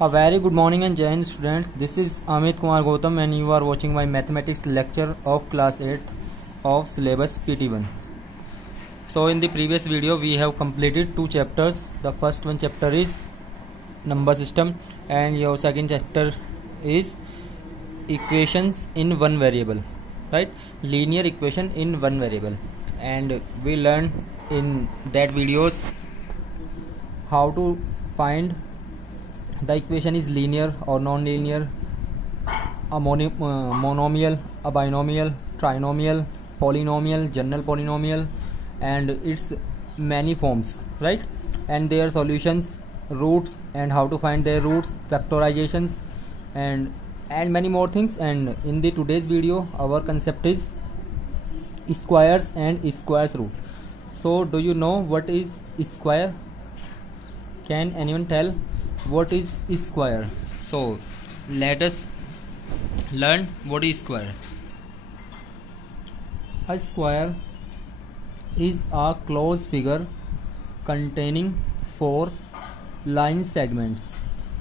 A very good morning and Jai Hind students. This is Amit Kumar Gautam and you are watching my mathematics lecture of class 8th of syllabus PT1. So in the previous video we have completed two chapters. The first one chapter is number system and your second chapter is equations in one variable, right? Linear equation in one variable. And we learned in that videos how to find the equation is linear or non-linear, a monomial, a binomial, trinomial, polynomial, general polynomial, and its many forms, right? And their solutions, roots, and how to find their roots, factorizations, and many more things. And in the today's video our concept is squares and squares root. So do you know what is square? Can anyone tell what is square? So let us learn what is square. A square is a closed figure containing four line segments.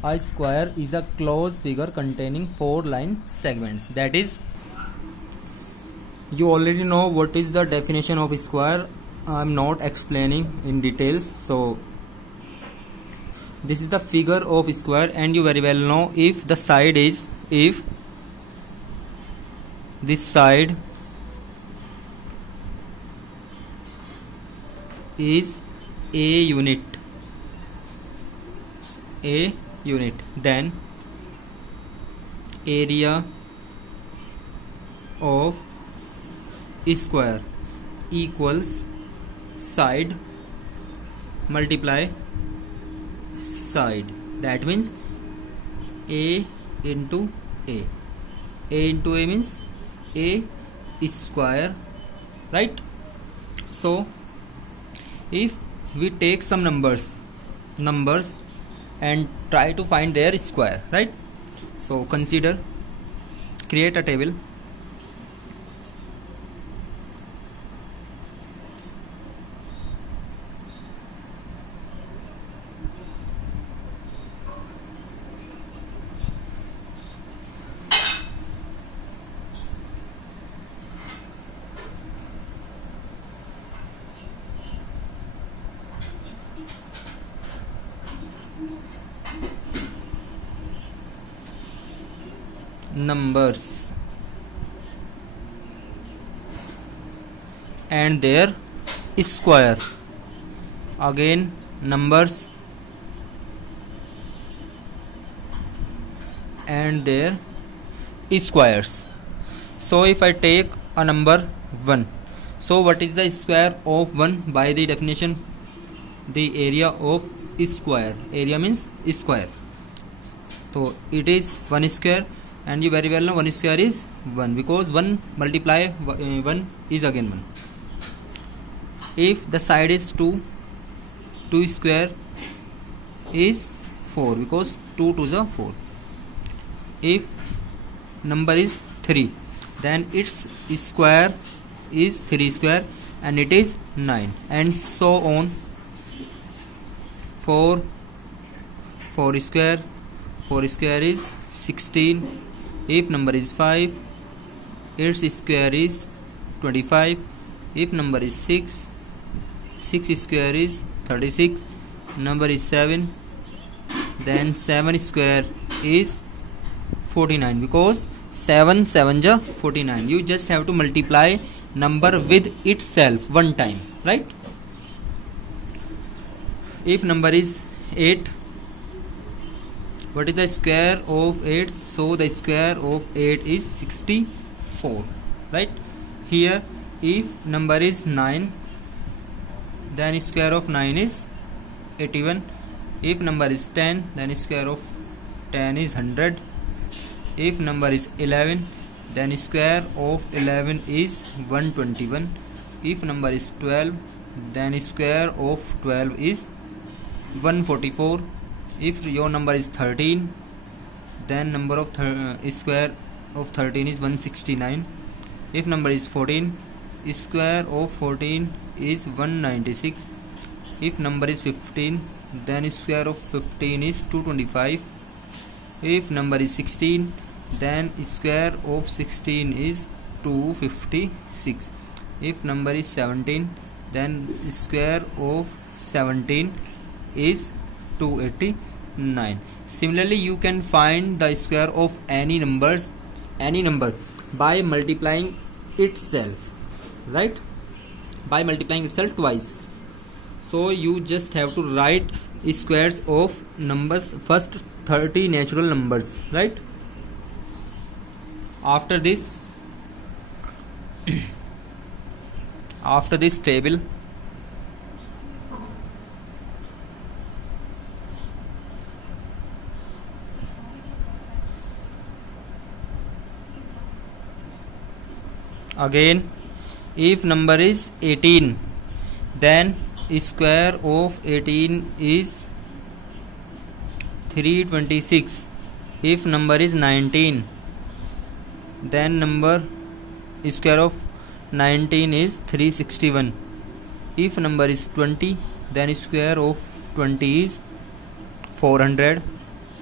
A square is a closed figure containing four line segments. That is, you already know what is the definition of square. I am not explaining in details. So this is the figure of square, and you very well know if this side is a unit, then area of square equals side multiply side. That means a into a into a means a square, right? So if we take some numbers and try to find their square, right? So consider, create a table. Numbers and their square. Again numbers and their squares. So if I take a number 1, so what is the square of 1? By the definition, the area of square. Area means square. So it is 1 square, and you very well know 1 square is 1 because 1 multiply 1 is again 1. If the side is 2 square is 4 because 2 2s are 4. If number is 3, then its square is 3 square and it is 9, and so on. 4 square is 16. If number is 5, its square is 25. If number is 6 square is 36. Number is 7, then 7 square is 49 because 7 7s are 49. You just have to multiply number with itself one time, right? If number is 8, what is the square of 8? So the square of 8 is 64, right? Here if number is 9, then square of 9 is 81. If number is 10, then square of 10 is 100. If number is 11, then square of 11 is 121. If number is 12, then square of 12 is 144. If your number is 13, then number of square of 13 is 169. If number is 14, square of 14 is 196. If number is 15, then square of 15 is 225. If number is 16, then square of 16 is 256. If number is 17, then square of 17 is 289. Similarly, you can find the square of any number by multiplying itself, right? By multiplying itself twice. So you just have to write squares of numbers, first 30 natural numbers, right? After this table, again, if number is 18, then square of 18 is 326. If number is 19, then square of 19 is 361. If number is 20, then square of 20 is 400.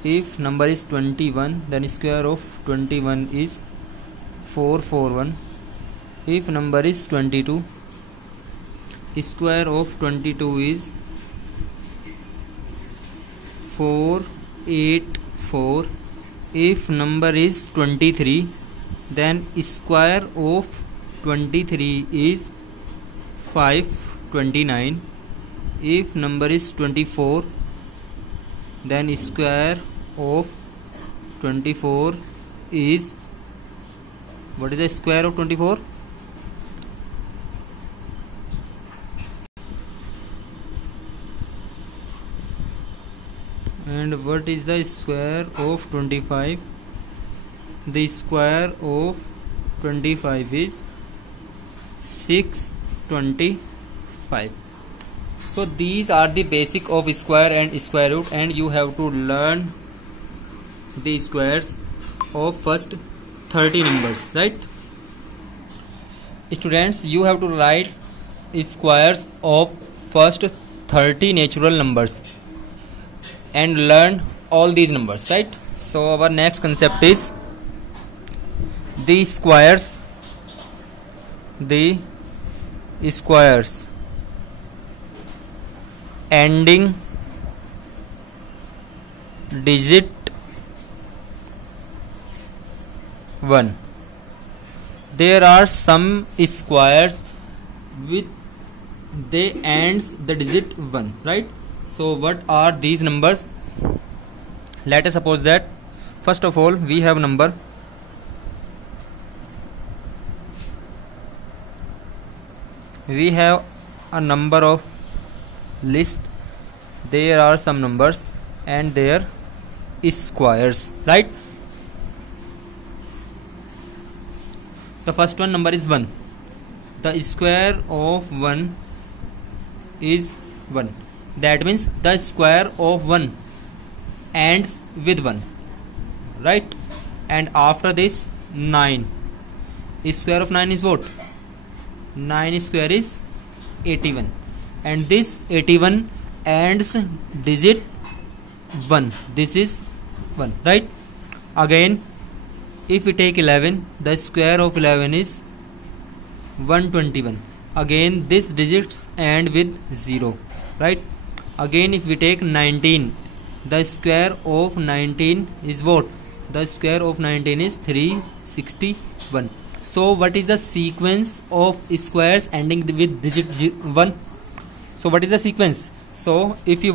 If number is 21, then square of 21 is 441. If number is 22, square of 22 is 484. If number is 23, then square of 23 is 529. If number is 24, then square of 24 is, what is the square of 24? And what is the square of 25? The square of 25 is 625. So these are the basic of square and square root, and you have to learn the squares of first 30 numbers, right? Students, you have to write squares of first 30 natural numbers and learn all these numbers, right? So our next concept is the squares ending digit 1. There are some squares with they ends the digit 1, right? So what are these numbers? Let us suppose that first of all we have a number of list. There are some numbers and their squares, right? The first one number is 1. The square of 1 is 1. That means the square of 1 ends with 1, right? And after this 9. Square of 9 is what? 9 square is 81. And this 81 ends digit 1. This is 1, right? Again, if we take 11, the square of 11 is 121. Again, this digits end with 0, right? Again, if we take 19, the square of 19 is what? The square of 19 is 361. So what is the sequence of squares ending with digit 1? So what is the sequence? So if you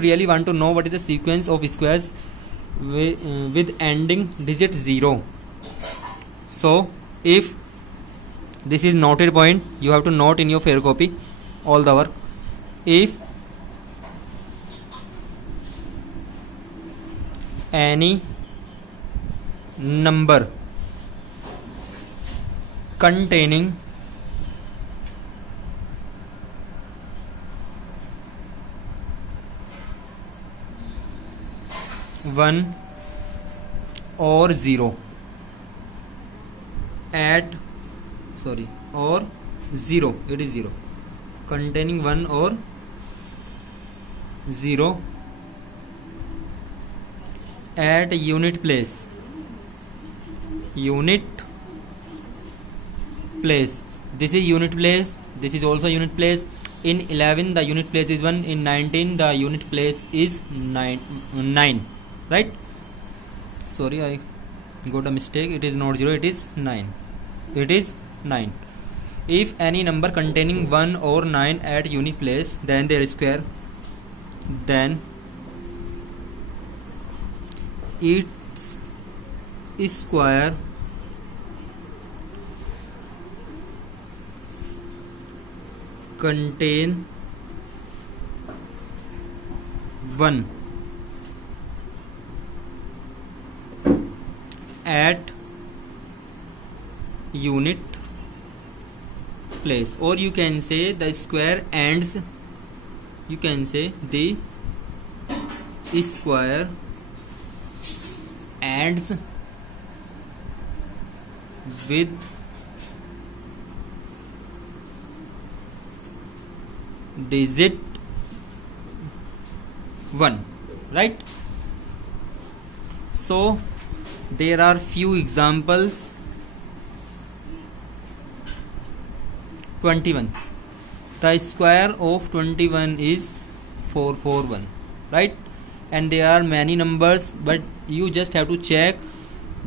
really want to know what is the sequence of squares with ending digit 0, so if this is noted point, you have to note in your fair copy all the work. If any number containing one or 0 or 0, it is 0, containing 1 or 0 at unit place. Unit place. This is unit place. This is also unit place. In 11 the unit place is 1. In 19 the unit place is 9. Right? Sorry, I got a mistake. It is not 0. It is 9. It is 9. If any number containing 1 or 9 at unit place, then their square, then its square contain 1 at unit place, or you can say the square ends, you can say the square ends with digit 1, right? So there are few examples. 21. The square of 21 is 441, right? And there are many numbers, but you just have to check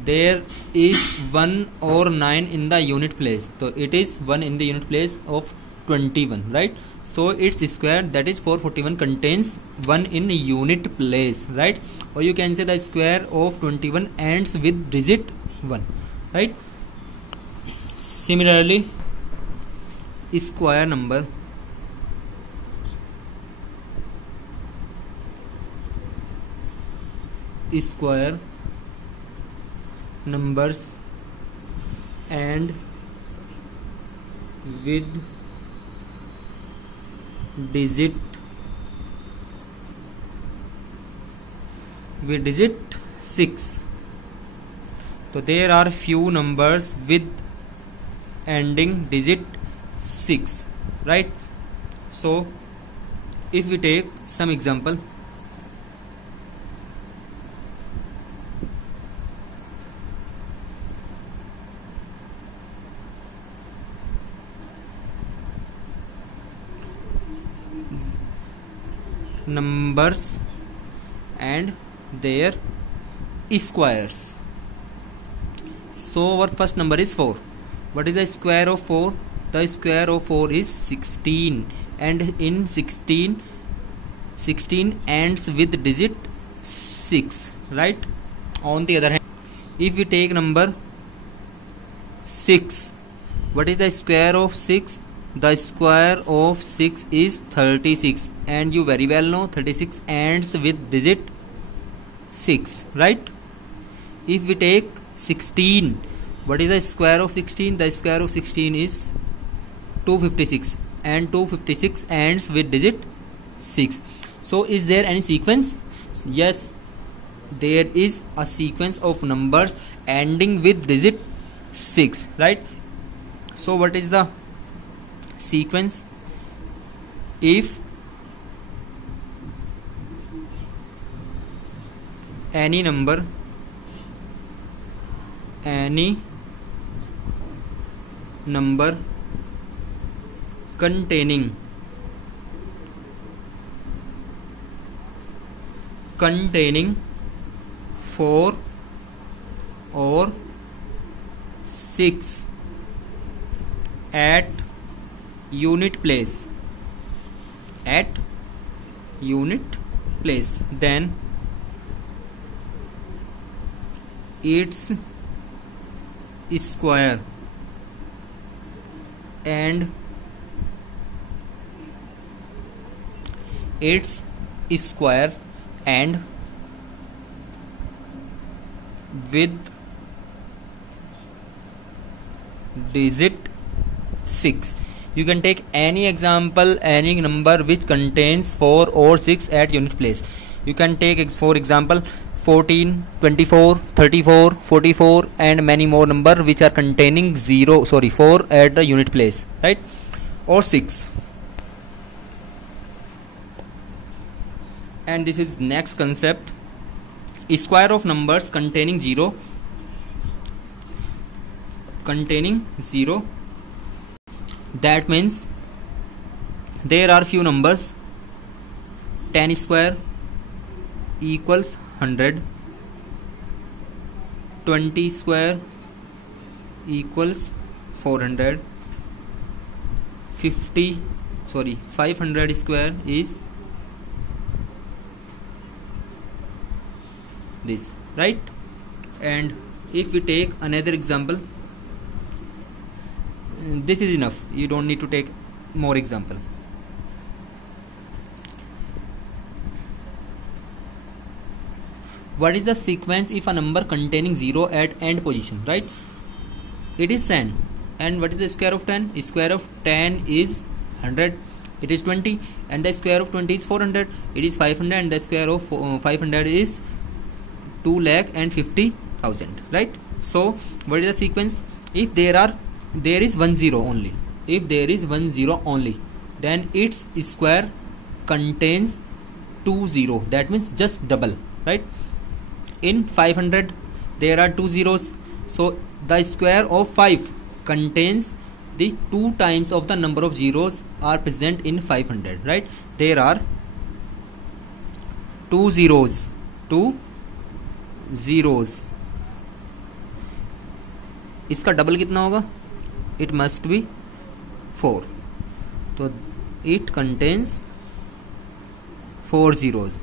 there is 1 or 9 in the unit place. So it is 1 in the unit place of 21, right? So its square, that is 441, contains 1 in unit place, right? Or you can say the square of 21 ends with digit 1, right? Similarly, square number square numbers and with digit 6. So there are few numbers with ending digit 6, right? So if we take some example, numbers and their squares. So our first number is 4. What is the square of 4? The square of 4 is 16, and in 16 ends with digit 6, right? On the other hand, if we take number 6, what is the square of 6? The square of 6 is 36, and you very well know 36 ends with digit 6, right? If we take 16, what is the square of 16? The square of 16 is 256, and 256 ends with digit 6. So is there any sequence? Yes, there is a sequence of numbers ending with digit 6, right? So what is the sequence? If any number containing 4 or 6 at unit place, then its square and with digit 6. You can take any example, any number which contains 4 or 6 at unit place. You can take for example 14, 24, 34, 44 and many more number which are containing 4 at the unit place, right? Or 6. And this is next concept. square of numbers containing 0, that means there are few numbers. 10 square equals 100, 20 square equals 400, 500 square is this, right? And if we take another example, this is enough, you don't need to take more example. What is the sequence if a number containing 0 at end position, right? It is 10. And what is the square of 10? Square of 10 is 100. It is 20. And the square of 20 is 400. It is 500. And the square of 500 is 2,50,000, right? So what is the sequence? If there is 1 0 only, if there is 1 0 only, then its square contains 2 0. That means just double, right? In 500 there are 2 zeros, so the square of 5 contains the 2 times of the number of zeros are present in 500, right? There are 2 zeros, इसका double कितना होगा? It must be 4, तो it contains 4 zeros,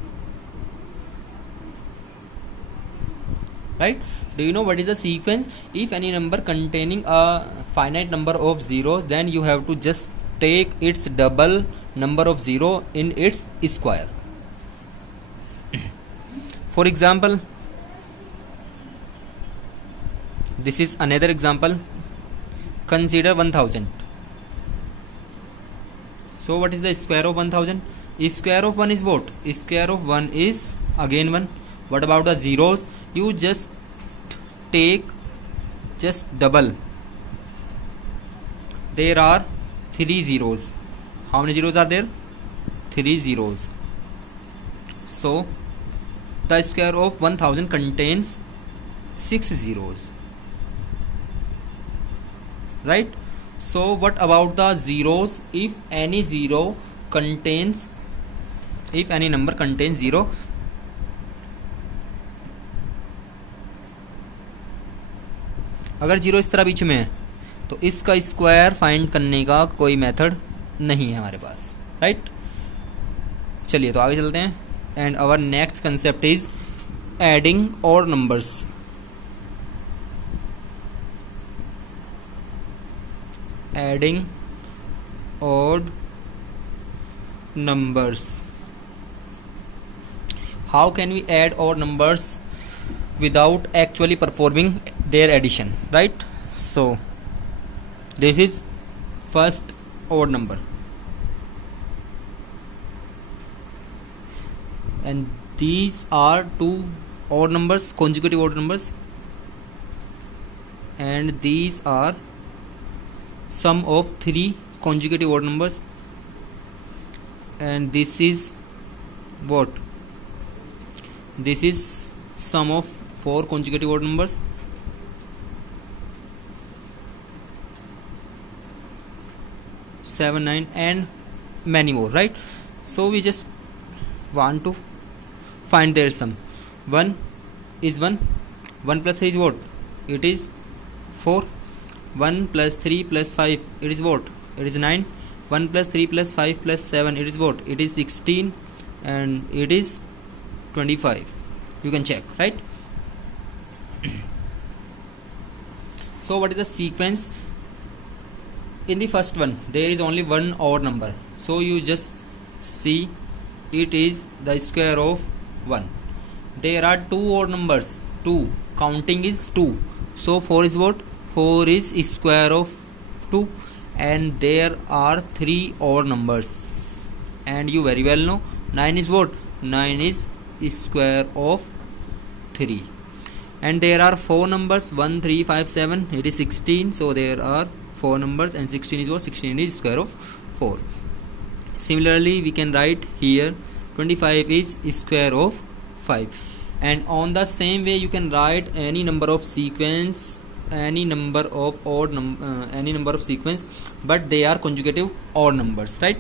right? Do you know what is the sequence? If any number containing a finite number of zeros, then you have to just take its double number of zero in its square. For example, this is another example. Consider 1000. So what is the square of 1000? Square of 1 is what? Square of 1 is again 1. What about the zeros? You just take just double. There are 3 zeros. How many zeros are there? 3 zeros. So the square of 1000 contains 6 zeros, right? So what about the zeros? If any number contains 0, अगर 0 इस तरह बीच में है तो इसका square find करने का कोई मेथड नहीं है हमारे पास, राइट? चलिए तो आगे चलते हैं. And our next concept is adding odd numbers. Adding odd numbers. How can we add odd numbers without actually performing their addition, right? So this is first odd number, and these are two odd numbers, consecutive odd numbers, and these are sum of 3 consecutive odd numbers, and this is what? This is sum of 4 consecutive odd numbers, seven, 9, and many more, right? So we just want to find their sum. 1 is 1. 1 plus 3 is what? It is 4. 1 plus 3 plus 5, it is what? It is 9. 1 plus 3 plus 5 plus 7, it is what? It is 16, and it is 25. You can check, right? So what is the sequence? In the first one there is only one odd number, so you just see it is the square of 1. There are 2 odd numbers, 2, counting is 2, so 4 is what? 4 is square of 2, and there are 3 odd numbers, and you very well know 9 is what? 9 is square of 3, and there are 4 numbers, 1, 3, 5, 7, it is 16, so there are 4 numbers, and 16 is what? 16 is square of 4. Similarly we can write here 25 is square of 5. and on the same way you can write any number of sequence, any number of sequence, but they are conjugative odd numbers, right?